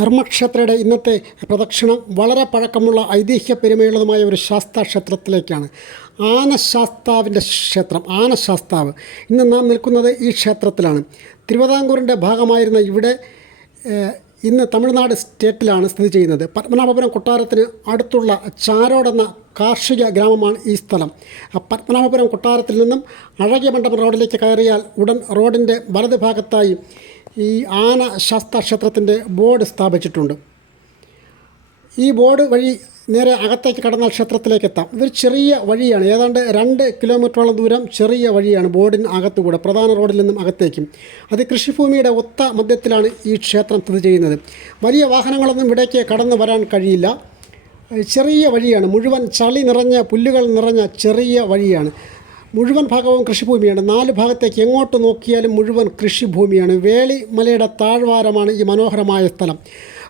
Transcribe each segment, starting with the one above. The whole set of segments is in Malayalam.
ധർമ്മക്ഷേത്രയുടെ ഇന്നത്തെ പ്രദക്ഷിണം വളരെ പഴക്കമുള്ള ഐതിഹ്യ പെരുമയുള്ളതുമായ ഒരു ശാസ്താ ക്ഷേത്രത്തിലേക്കാണ് ആനശാസ്താവിന്റെ ക്ഷേത്രം ആനശാസ്താവ്. ഇന്ന് നാം നിൽക്കുന്നത് ഈ ക്ഷേത്രത്തിലാണ്. തിരുവിതാംകൂറിന്റെ ഭാഗമായിരുന്ന ഇവിടെ ഇന്ന് തമിഴ്നാട് സ്റ്റേറ്റിലാണ് സ്ഥിതി ചെയ്യുന്നത്. പത്മനാഭപുരം കൊട്ടാരത്തിന് അടുത്തുള്ള ചാരോടെന്ന കാർഷിക ഗ്രാമമാണ് ഈ സ്ഥലം. പത്മനാഭപുരം കൊട്ടാരത്തിൽ നിന്നും അഴകിയ മണ്ഡപം റോഡിലേക്ക് കയറിയാൽ ഉടൻ റോഡിന്റെ വലത് ഭാഗത്തായി ഈ ആന ശാസ്ത്ര ക്ഷേത്രത്തിന്റെ ബോർഡ് സ്ഥാപിച്ചിട്ടുണ്ട്. ഈ ബോർഡ് വഴി നേരെ അകത്തേക്ക് കടന്ന ക്ഷേത്രത്തിലേക്ക് എത്താം. ഇതൊരു ചെറിയ വഴിയാണ്. ഏതാണ്ട് രണ്ട് കിലോമീറ്ററോളം ദൂരം ചെറിയ വഴിയാണ് ബോർഡിന് അകത്തുകൂടെ പ്രധാന റോഡിൽ നിന്നും അകത്തേക്കും. അത് കൃഷിഭൂമിയുടെ ഒത്ത മധ്യത്തിലാണ് ഈ ക്ഷേത്രം സ്ഥിതി ചെയ്യുന്നത്. വലിയ വാഹനങ്ങളൊന്നും ഇവിടേക്ക് കടന്നു വരാൻ കഴിയില്ല. ചെറിയ വഴിയാണ്. മുഴുവൻ ചളി നിറഞ്ഞ പുല്ലുകൾ നിറഞ്ഞ ചെറിയ വഴിയാണ്. മുഴുവൻ ഭാഗവും കൃഷിഭൂമിയാണ്. നാല് ഭാഗത്തേക്ക് എങ്ങോട്ട് നോക്കിയാലും മുഴുവൻ കൃഷിഭൂമിയാണ്. വേളി മലയുടെ താഴ്വാരമാണ് ഈ മനോഹരമായ സ്ഥലം.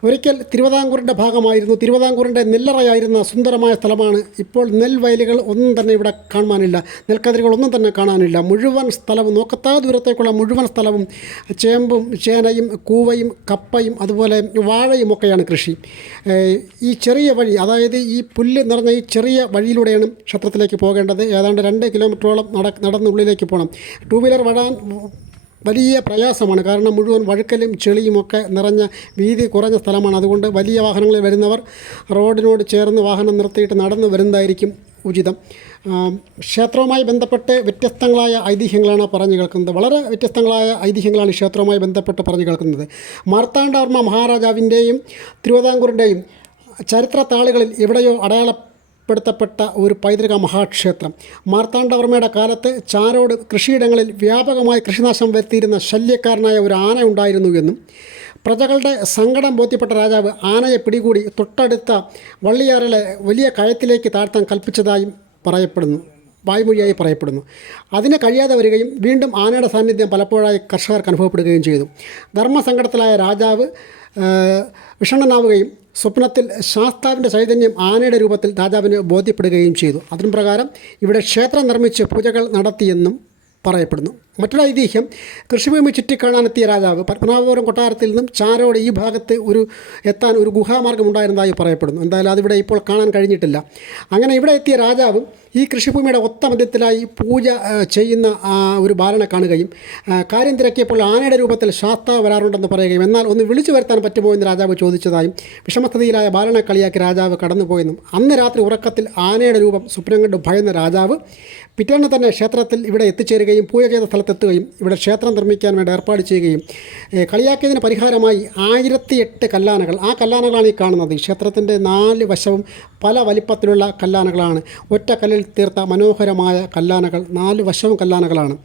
ഒരിക്കൽ തിരുവിതാംകൂറിന്റെ ഭാഗമായിരുന്നു. തിരുവിതാംകൂറിന്റെ നെല്ലറയായിരുന്ന സുന്ദരമായ സ്ഥലമാണ്. ഇപ്പോൾ നെൽവയലുകൾ ഒന്നും തന്നെ ഇവിടെ കാണാനില്ല. നെൽക്കതിരുകളൊന്നും തന്നെ കാണാനില്ല. മുഴുവൻ സ്ഥലവും നോക്കത്താ ദൂരത്തേക്കുള്ള മുഴുവൻ സ്ഥലവും ചേമ്പും ചേനയും കൂവയും കപ്പയും അതുപോലെ വാഴയും ഒക്കെയാണ് കൃഷി. ഈ ചെറിയ വഴി അതായത് ഈ പുല്ല് നിറഞ്ഞ ഈ ചെറിയ വഴിയിലൂടെയാണ് ക്ഷേത്രത്തിലേക്ക് പോകേണ്ടത്. ഏതാണ്ട് രണ്ട് കിലോമീറ്ററോളം നട നടന്നുള്ളിലേക്ക് പോകണം ടൂ വീലർ വരാൻ വലിയ പ്രയാസമാണ്. കാരണം മുഴുവൻ വഴുക്കലും ചെളിയുമൊക്കെ നിറഞ്ഞ വീതി കുറഞ്ഞ സ്ഥലമാണ്. അതുകൊണ്ട് വലിയ വാഹനങ്ങളിൽ വരുന്നവർ റോഡിനോട് ചേർന്ന് വാഹനം നിർത്തിയിട്ട് നടന്നു വരുന്നതായിരിക്കും ഉചിതം. ക്ഷേത്രവുമായി ബന്ധപ്പെട്ട് വ്യത്യസ്തങ്ങളായ ഐതിഹ്യങ്ങളാണ് പറഞ്ഞു കേൾക്കുന്നത്. വളരെ വ്യത്യസ്തങ്ങളായ ഐതിഹ്യങ്ങളാണ് ക്ഷേത്രവുമായി ബന്ധപ്പെട്ട് പറഞ്ഞു കേൾക്കുന്നത്. മാർത്താണ്ഡവർമ്മ മഹാരാജാവിന്റെയും തിരുവിതാംകൂറിന്റെയും ചരിത്ര താളുകളിൽ എവിടെയോ അടയാള പ്പെടുത്തപ്പെട്ട ഒരു പൈതൃക മഹാക്ഷേത്രം. മാർത്താണ്ഡവർമ്മയുടെ കാലത്ത് ചാരോട് കൃഷിയിടങ്ങളിൽ വ്യാപകമായി കൃഷിനാശം വരുത്തിയിരുന്ന ശല്യക്കാരനായ ഒരു ആന ഉണ്ടായിരുന്നു എന്നും പ്രജകളുടെ സങ്കടം ബോധ്യപ്പെട്ട രാജാവ് ആനയെ പിടികൂടി തൊട്ടടുത്ത വള്ളിയാറിലെ വലിയ കയത്തിലേക്ക് താഴ്ത്താൻ കൽപ്പിച്ചതായും പറയപ്പെടുന്നു വായ്മൊഴിയായി പറയപ്പെടുന്നു. അതിനെ കഴിയാതെ വരികയും വീണ്ടും ആനയുടെ സാന്നിധ്യം പലപ്പോഴായി കർഷകർക്ക് അനുഭവപ്പെടുകയും ചെയ്തു. ധർമ്മസങ്കടത്തിലായ രാജാവ് വിഷണ്ണനാവുകയും സ്വപ്നത്തിൽ ശാസ്താവിന്റെ ചൈതന്യം ആനയുടെ രൂപത്തിൽ രാജാവിന് ബോധ്യപ്പെടുകയും ചെയ്തു. അതിന് പ്രകാരം ഇവിടെ ക്ഷേത്രം നിർമ്മിച്ച് പൂജകൾ നടത്തിയെന്നും പറയപ്പെടുന്നു. മറ്റൊരു ഐതിഹ്യം കൃഷിഭൂമി ചുറ്റിക്കാണാനെത്തിയ രാജാവ് പത്മനാഭപുരം കൊട്ടാരത്തിൽ നിന്നും ചാരോട് ഈ ഭാഗത്ത് ഒരു എത്താൻ ഒരു ഗുഹാമാർഗം ഉണ്ടായിരുന്നതായി പറയപ്പെടുന്നു. എന്തായാലും അതിവിടെ ഇപ്പോൾ കാണാൻ കഴിഞ്ഞിട്ടില്ല. അങ്ങനെ ഇവിടെ എത്തിയ രാജാവ് ഈ കൃഷിഭൂമിയുടെ ഒത്ത മധ്യത്തിലായി പൂജ ചെയ്യുന്ന ഒരു ബാലനെ കാണുകയും കാര്യം തിരക്കിയപ്പോൾ ആനയുടെ രൂപത്തിൽ ശാസ്ത വരാറുണ്ടെന്ന് പറയുകയും എന്നാൽ ഒന്ന് വിളിച്ചു വരുത്താൻ പറ്റുമോ എന്ന് രാജാവ് ചോദിച്ചതായും വിഷമസ്ഥിതിയിലായ ബാലനെ കളിയാക്കി രാജാവ് കടന്നുപോയെന്നും അന്ന് രാത്രി ഉറക്കത്തിൽ ആനയുടെ രൂപം സ്വപ്നം കണ്ടു ഭയന്ന രാജാവ് പിറ്റേന്ന് തന്നെ ക്ഷേത്രത്തിൽ ഇവിടെ എത്തിച്ചേരുകയും പൂജ ചെയ്ത സ്ഥലത്തെത്തുകയും ഇവിടെ ക്ഷേത്രം നിർമ്മിക്കാൻ വേണ്ടി ഏർപ്പാട് ചെയ്യുകയും കളിയാക്കിയതിന് പരിഹാരമായി ആയിരത്തി എട്ട് കല്ലാനകൾ. ആ കല്ലാനകളാണ് ഈ കാണുന്നത്. ക്ഷേത്രത്തിന്റെ നാല് വശവും പല വലിപ്പത്തിലുള്ള കല്ലാനകളാണ്. ഒറ്റ കല്ലിൽ തീർത്ത മനോഹരമായ കല്ലാനകൾ നാല് വശവും കല്ലാനകളാണ്.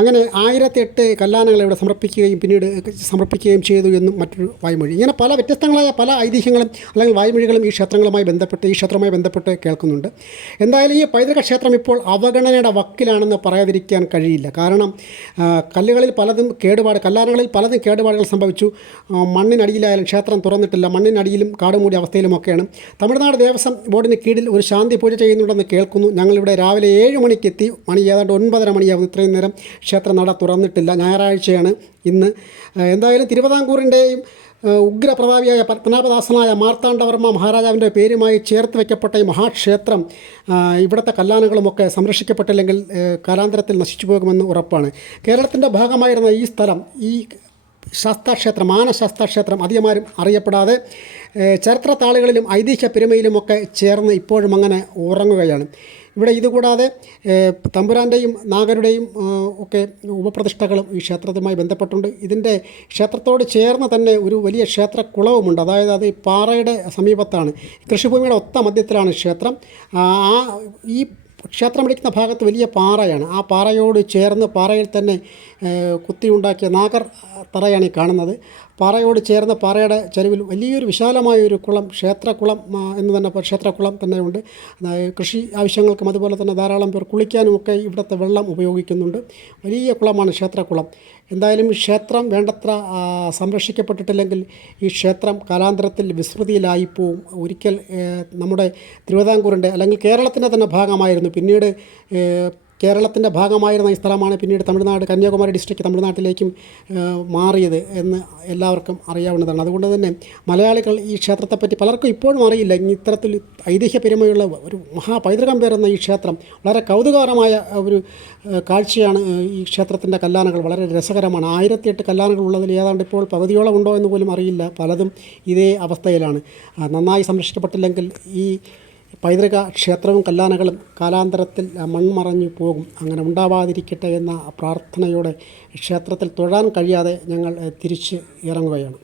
അങ്ങനെ ആയിരത്തി എട്ട് കല്ലാനകൾ ഇവിടെ സമർപ്പിക്കുകയും പിന്നീട് സമർപ്പിക്കുകയും ചെയ്തു എന്നും മറ്റൊരു വായ്മൊഴി. ഇങ്ങനെ പല വ്യത്യസ്തങ്ങളായ പല ഐതിഹ്യങ്ങളും അല്ലെങ്കിൽ വായ്മൊഴികളും ഈ ക്ഷേത്രങ്ങളുമായി ബന്ധപ്പെട്ട് ഈ ക്ഷേത്രവുമായി ബന്ധപ്പെട്ട് കേൾക്കുന്നുണ്ട്. എന്തായാലും ഈ പൈതൃക ക്ഷേത്രം ഇപ്പോൾ അവഗണനയുടെ വക്കിലാണെന്ന് പറയാതിരിക്കാൻ കഴിയില്ല. കാരണം കല്ലുകളിൽ പലതും കേടുപാട് കല്ലാനകളിൽ പലതും കേടുപാടുകൾ സംഭവിച്ചു. മണ്ണിനടിയിലായാലും ക്ഷേത്രം തുറന്നിട്ടില്ല. മണ്ണിനടിയിലും കാടുമൂടിയ അവസ്ഥയിലുമൊക്കെയാണ് തമിഴ്നാട് ദേവസ്വം ബോർഡിന് കീഴിൽ ഒരു ശാന്തി പൂജ ചെയ്യുന്നുണ്ടെന്ന് കേൾക്കുന്നു. ഞങ്ങളിവിടെ രാവിലെ ഏഴ് മണിക്ക് എത്തി മണി ഏതാണ്ട് ഒൻപതര മണിയാവും ഇത്രയും നേരം ക്ഷേത്ര നട തുറന്നിട്ടില്ല. ഞായറാഴ്ചയാണ് ഇന്ന്. എന്തായാലും തിരുവിതാംകൂറിന്റെയും ഉഗ്രപ്രതാപിയായ പത്മനാഭദാസനായ മാർത്താണ്ഡവർമ്മ മഹാരാജാവിന്റെ പേരുമായി ചേർത്ത് വയ്ക്കപ്പെട്ട ഈ മഹാക്ഷേത്രം ഇവിടുത്തെ കല്ലാനകളുമൊക്കെ സംരക്ഷിക്കപ്പെട്ടില്ലെങ്കിൽ കാലാന്തരത്തിൽ നശിച്ചു പോകുമെന്ന് ഉറപ്പാണ്. കേരളത്തിന്റെ ഭാഗമായിരുന്ന ഈ സ്ഥലം ഈ ശാസ്താക്ഷേത്രം മാനശാസ്താക്ഷേത്രം അധികമാരും അറിയപ്പെടാതെ ചരിത്ര താളുകളിലും ഐതിഹ്യ പെരുമയിലുമൊക്കെ ചേർന്ന് ഇപ്പോഴും അങ്ങനെ ഉറങ്ങുകയാണ്. ഇവിടെ ഇതുകൂടാതെ തമ്പുരാന്റെയും നാഗരുടെയും ഒക്കെ ഉപപ്രതിഷ്ഠകളും ഈ ക്ഷേത്രവുമായി ബന്ധപ്പെട്ടുണ്ട്. ഇതിന്റെ ക്ഷേത്രത്തോട് ചേർന്ന് തന്നെ ഒരു വലിയ ക്ഷേത്ര കുളവുമുണ്ട് അതായത് അത് പാറയുടെ സമീപത്താണ്. കൃഷിഭൂമിയുടെ ഒത്ത മധ്യത്തിലാണ് ക്ഷേത്രം. ആ- ഈ ക്ഷേത്രം പിടിക്കുന്ന ഭാഗത്ത് വലിയ പാറയാണ്. ആ പാറയോട് ചേർന്ന് പാറയിൽ തന്നെ കുത്തിയുണ്ടാക്കിയ നാഗർ തറയാണ് ഈ കാണുന്നത്. പാറയോട് ചേർന്ന് പാറയുടെ ചരിവിൽ വലിയൊരു വിശാലമായ ഒരു കുളം ക്ഷേത്രക്കുളം എന്ന് തന്നെ ക്ഷേത്രക്കുളം തന്നെയുണ്ട്. ഉണ്ട് കൃഷി ആവശ്യങ്ങൾക്കും അതുപോലെ തന്നെ ധാരാളം പേർ കുളിക്കാനുമൊക്കെ ഇവിടുത്തെ വെള്ളം ഉപയോഗിക്കുന്നുണ്ട്. വലിയ കുളമാണ് ക്ഷേത്രക്കുളം എന്തായാലും ഈ ക്ഷേത്രം വേണ്ടത്ര സംരക്ഷിക്കപ്പെട്ടിട്ടില്ലെങ്കിൽ ഈ ക്ഷേത്രം കാലാന്തരത്തിൽ വിസ്മൃതിയിലായി പോവും ഒരിക്കൽ നമ്മുടെ തിരുവിതാംകൂറിന്റെ അല്ലെങ്കിൽ കേരളത്തിന്റെ തന്നെ ഭാഗമായിരുന്നു. പിന്നീട് കേരളത്തിന്റെ ഭാഗമായിരുന്ന ഈ സ്ഥലമാണ് പിന്നീട് തമിഴ്നാട് കന്യാകുമാരി ഡിസ്ട്രിക്ട് തമിഴ്നാട്ടിലേക്കും മാറിയത് എന്ന് എല്ലാവർക്കും അറിയാവുന്നതാണ്. അതുകൊണ്ട് തന്നെ മലയാളികൾ ഈ ക്ഷേത്രത്തെപ്പറ്റി പലർക്കും ഇപ്പോഴും അറിയില്ല. ഇത്തരത്തിൽ ഐതിഹ്യ പെരുമയുള്ള ഒരു മഹാപൈതൃകം പേരുന്ന ഈ ക്ഷേത്രം വളരെ കൗതുകകരമായ ഒരു കാഴ്ചയാണ് ഈ ക്ഷേത്രത്തിന്റെ കല്ലാനകൾ. വളരെ രസകരമാണ്. ആയിരത്തിയെട്ട് കല്ലാനകൾ ഉള്ളതിൽ ഏതാണ്ട് ഇപ്പോൾ പകുതിയോളം ഉണ്ടോ എന്ന് പോലും അറിയില്ല. പലതും ഇതേ അവസ്ഥയിലാണ്. നന്നായി സംരക്ഷിക്കപ്പെട്ടില്ലെങ്കിൽ ഈ പൈതൃക ക്ഷേത്രവും കല്ലാനകളും കാലാന്തരത്തിൽ മൺമറഞ്ഞു പോകും. അങ്ങനെ ഉണ്ടാവാതിരിക്കട്ടെ എന്ന പ്രാർത്ഥനയോടെ ക്ഷേത്രത്തിൽ തൊഴാൻ കഴിയാതെ ഞങ്ങൾ തിരിച്ച് ഇറങ്ങുകയാണ്.